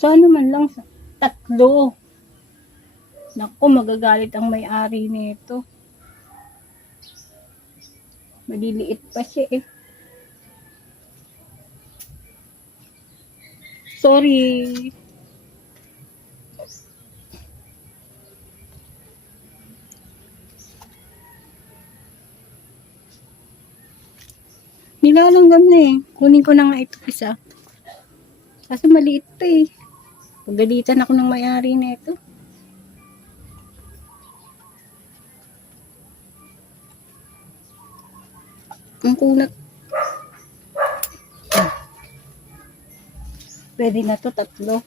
Sana man lang tatlo. Naku, magagalit ang may-ari nito. Maliliit pa siya eh. Sorry. Nilalanggam na eh. Kunin ko na nga ito isa. Kasi maliit pa eh. Pagalitan ako ng may-ari na ito. Ang kunat. Ah. Pwede na to tatlo.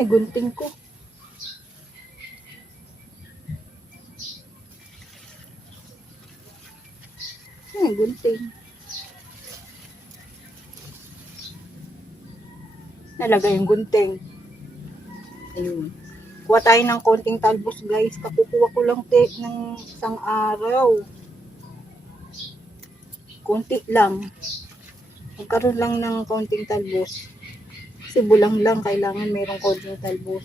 Ay, gunting ko. Ay, gunting. Nalagay yung gunting. Ayun. Kuha tayo ng konting talbos, guys. Kakukuha ko lang te ng isang araw. Konti lang. Magkaroon lang ng konting talbos. Kasi bulang lang, kailangan mayroong konting talbos.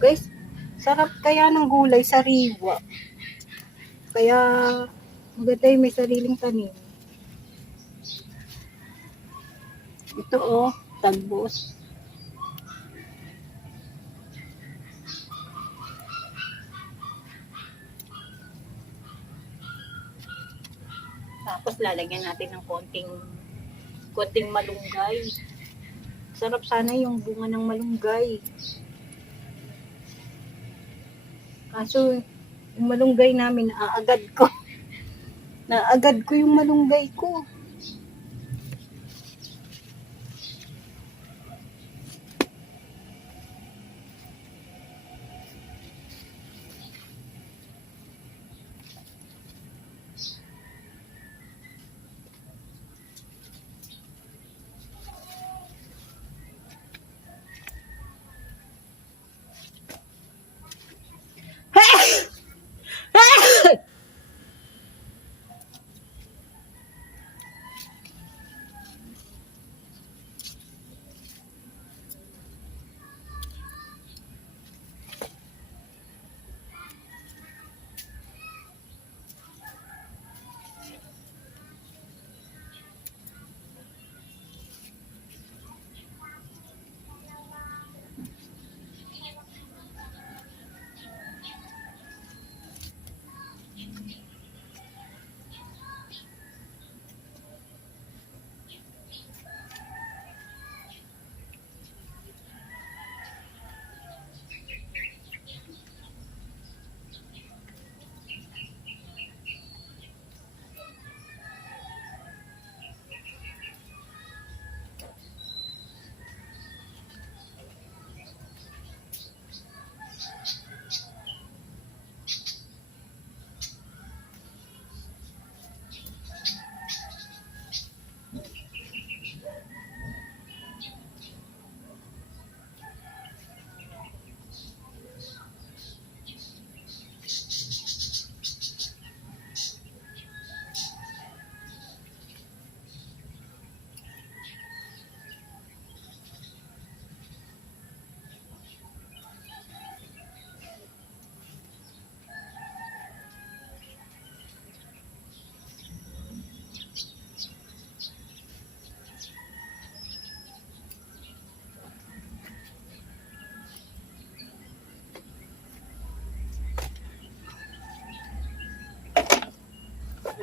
Guys, sarap kaya ng gulay sa riwa. Kaya maganda yung may sariling tanim. Ito oh, talbos. Tapos lalagyan natin ng konting konting malunggay. Sarap sana yung bunga ng malunggay. Kaso, yung malunggay namin, naaagad ko. Naaagad ko yung malunggay ko.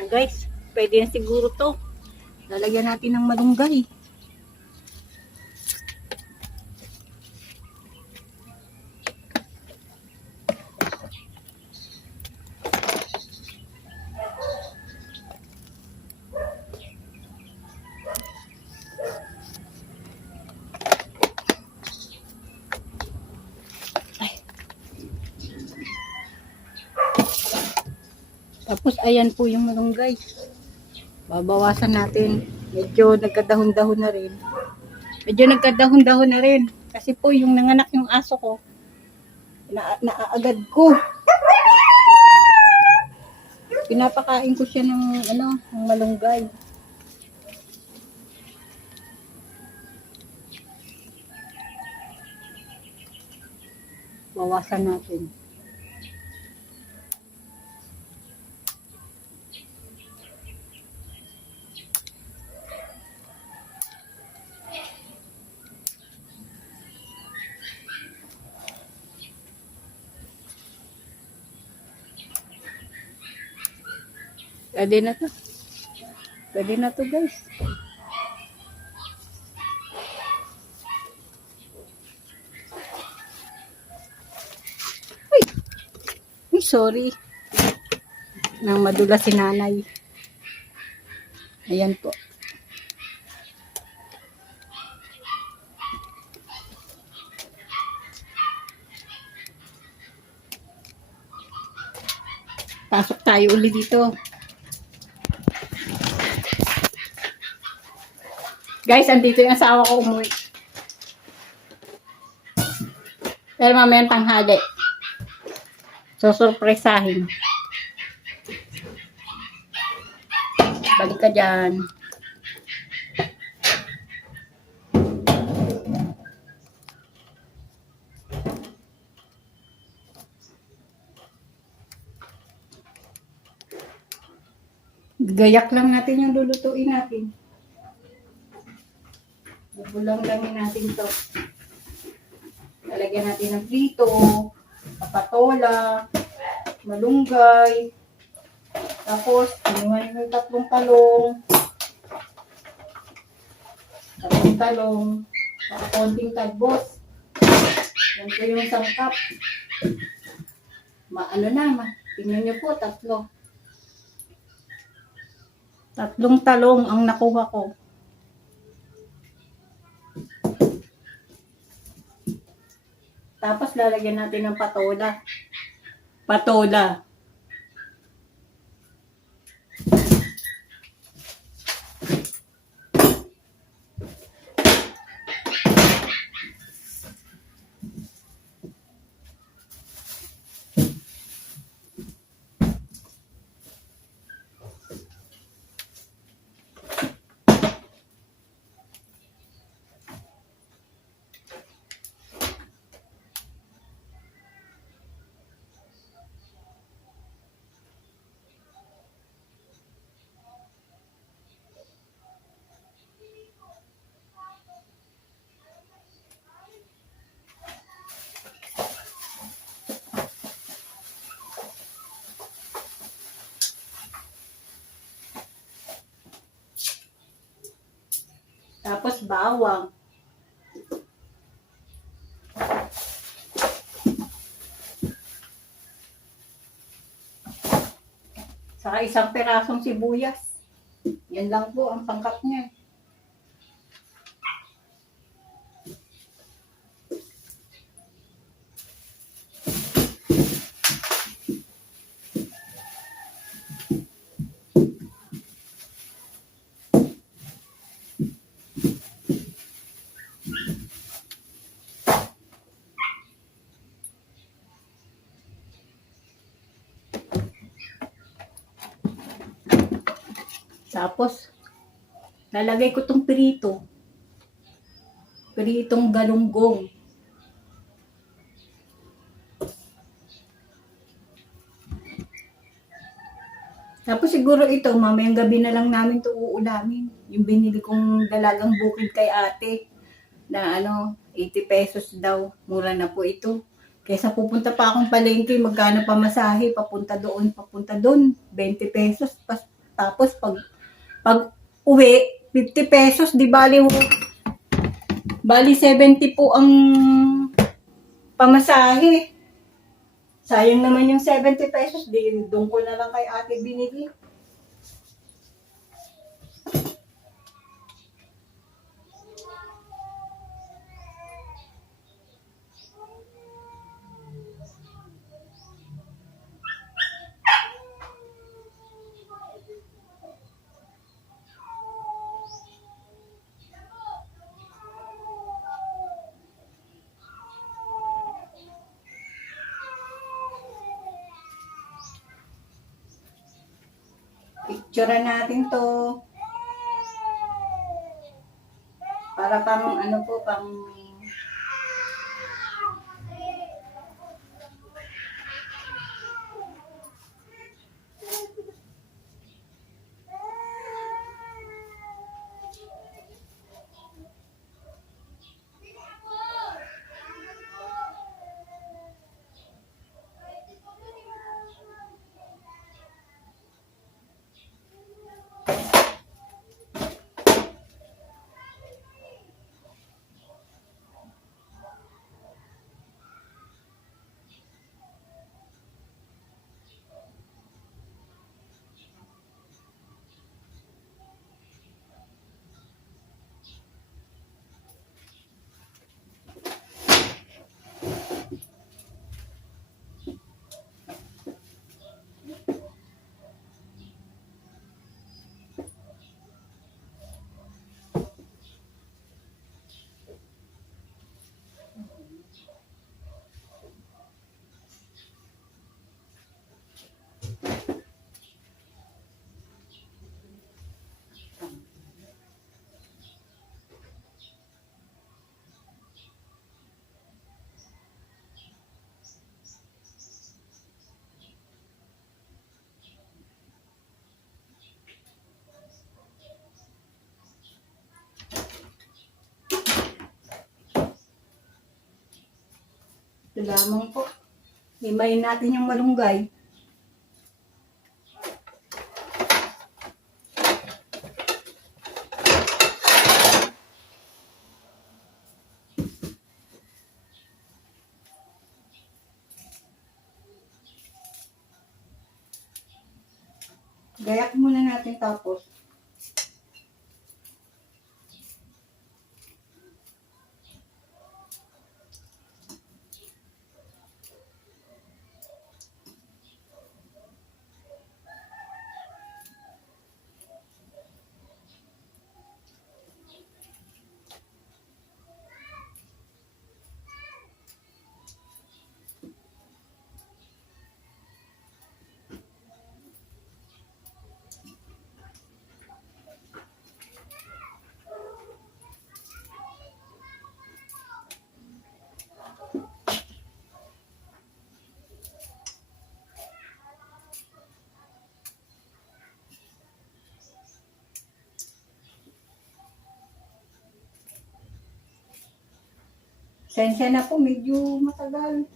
Guys, pwede na siguro to. Lalagyan natin ng malunggay. Tapos ayan po yung malunggay. Babawasan natin. Medyo nagkadahon-dahon na rin. Medyo nagkadahon-dahon na rin. Kasi po yung nanganak yung aso ko, na naaagad ko. Pinapakain ko siya ng ano, ng malunggay. Bawasan natin. Pwede na to. Pwede na to guys. Uy! Uy, sorry. Nang madula si nanay. Ayan po. Pasok tayo ulit dito. Guys, andito yung asawa ko umuwi. Pero mamaya tanghali. So, surpresahin. Balik ka dyan. Gayak lang natin yung lulutuin natin. Bubulang-langin natin to. Lalagyan natin ng prito, papatola, malunggay, tapos, kinuha nyo yung tatlong talong, tatlong talong, saka konting talbos. Yan po yung sangkap. Ma, ano na, ma, tingnan nyo po, tatlo. Tatlong talong ang nakuha ko. Tapos lalagyan natin ng patola. Patola. Tapos bawang. Saka isang perasong sibuyas. Yan lang po ang pangkat niya. Tapos, lalagay ko tong pirito. Piritong galunggong. Tapos siguro ito, mamayang gabi na lang namin to uulamin. Yung binili kong dalagang bukid kay ate na ano, 80 pesos daw. Mura na po ito. Kaysa pupunta pa akong palengke, magkano pa masahe, papunta doon, papunta doon, 20 pesos. Tapos pag, pag uwi, 50 pesos, di bali, bali 70 po ang pamasahe. Sayang naman yung 70 pesos, di doon ko na lang kay ate binili. Picture natin to. Para pang ano po, pang ito lamang po. Himayin natin yung malunggay. Gayak muna natin tapos. Sensya na po, medyo matagal.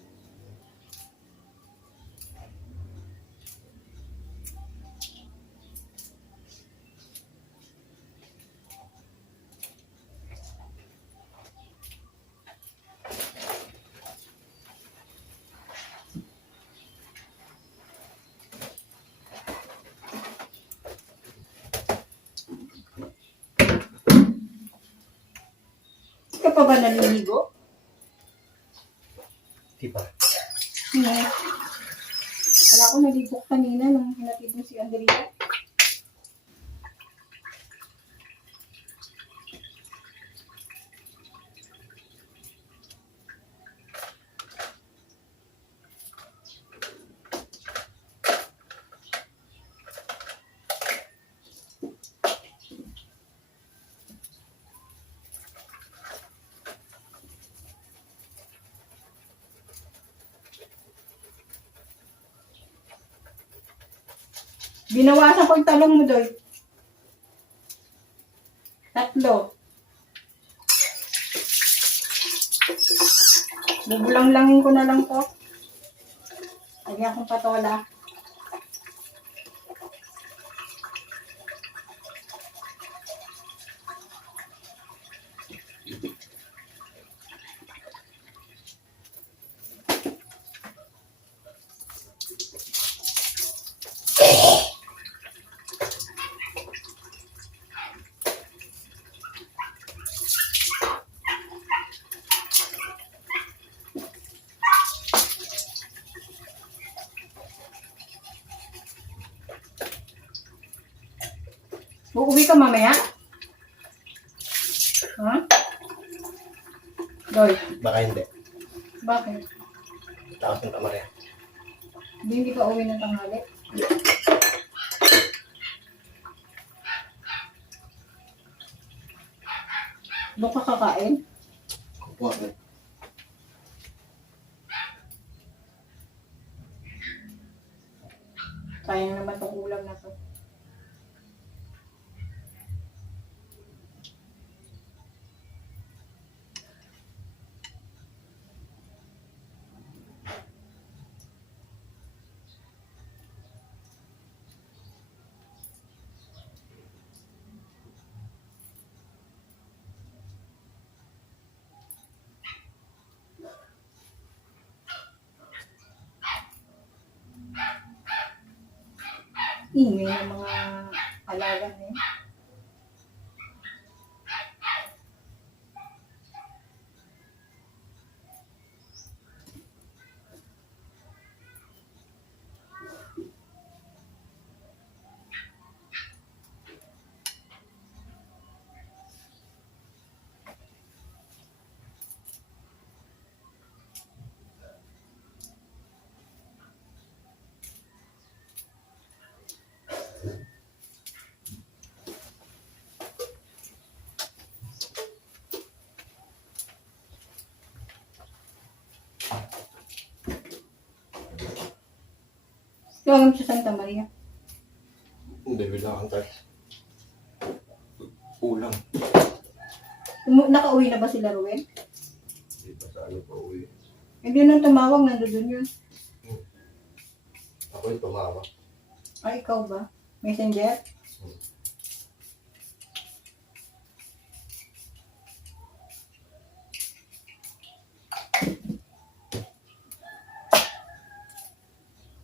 Ka pa ba naliligo? Di ba? Hindi. Wala ko naligo kanina nung hinatid mo si Andrea. Binawasan ko yung talong mo doy. Tatlo. Bubulang-langin ko na lang to. Lagyan akong patola. Uuwi ka mamaya? Ha? Doy, Baka hindi. bakit? Tapos ng tama rin. Hindi, hindi ka uwi ng tanghali? Doon ka kakain? Opo ako. Sayang naman tong ulam na to. Ingay ng mga alaga niya. Gawin sa Santa Maria. Hindi, bilang tayo. Ulang. Umu- nakauwi na ba sila Ruel? Hindi pa sa ano pa uwi. Hindi nung tumawag, nandoon yun. Ako yung tumawa. Ay, ikaw ba? Messenger?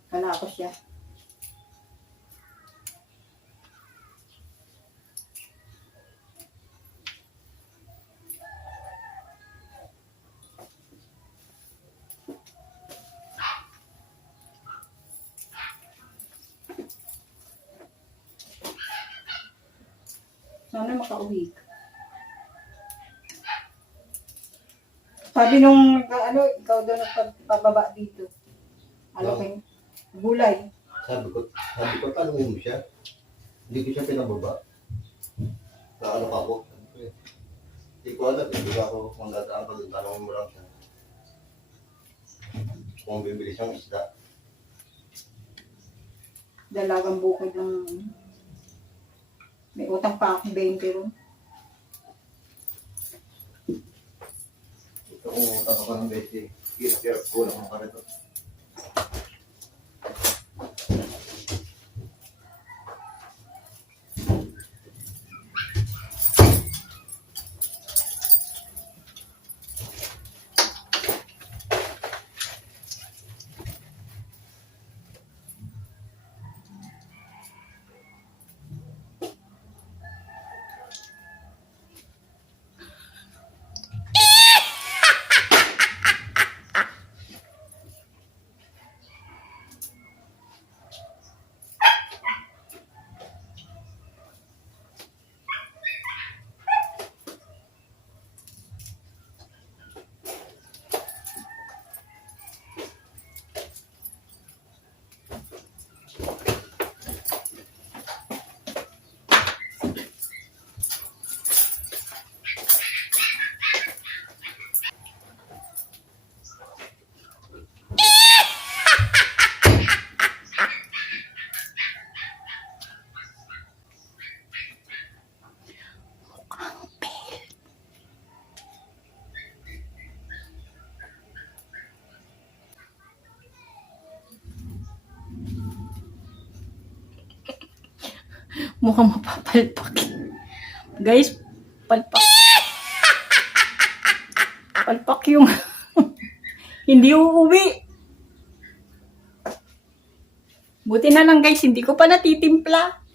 Kala ko siya. Sana makauwi ka. Sabi nung ano, ikaw daw nagpababa dito. Oo. kayo? Gulay. Sabi ko, sabi ko, tanongin mo siya. Hindi ko siya pinababa. Na ano ka ako? Sabi ko eh. Hindi ko alam, hindi ko ako kung dadaan pa doon, tanongin mo lang siya. Kung bibili siyang isda. Dalagang bukid lang. May utang pa akong 20 ron. Ito kung utang ako ng besi. Kira-kira ko lang ako rito. Mukhang mapapalpak. Guys, palpak. palpak yung hindi uuwi. Buti na lang guys, hindi ko pa natitimpla.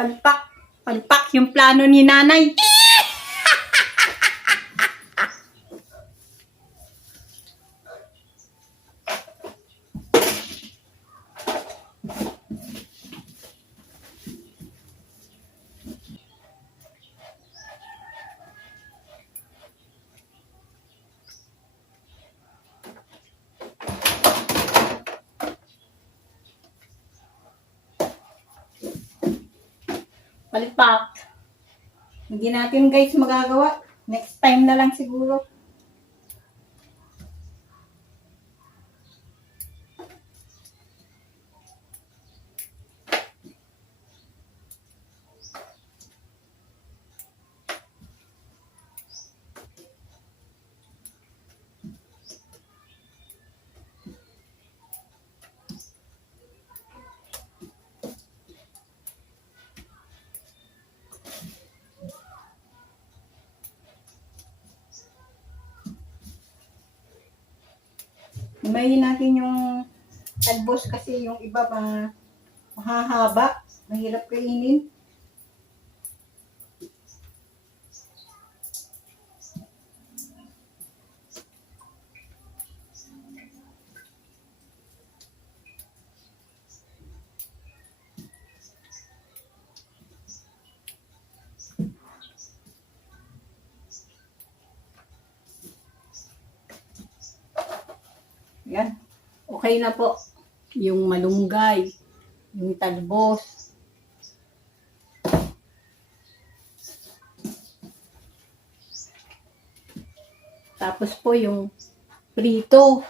Palpak. Palpak yung plano ni nanay. Palpak. Hindi natin guys magagawa. Next time na lang siguro. Himayin natin yung talbos kasi yung iba pa mahahaba. Mahirap kainin. Yan. Okay na po. Yung malunggay, yung talbos. Tapos po yung prito.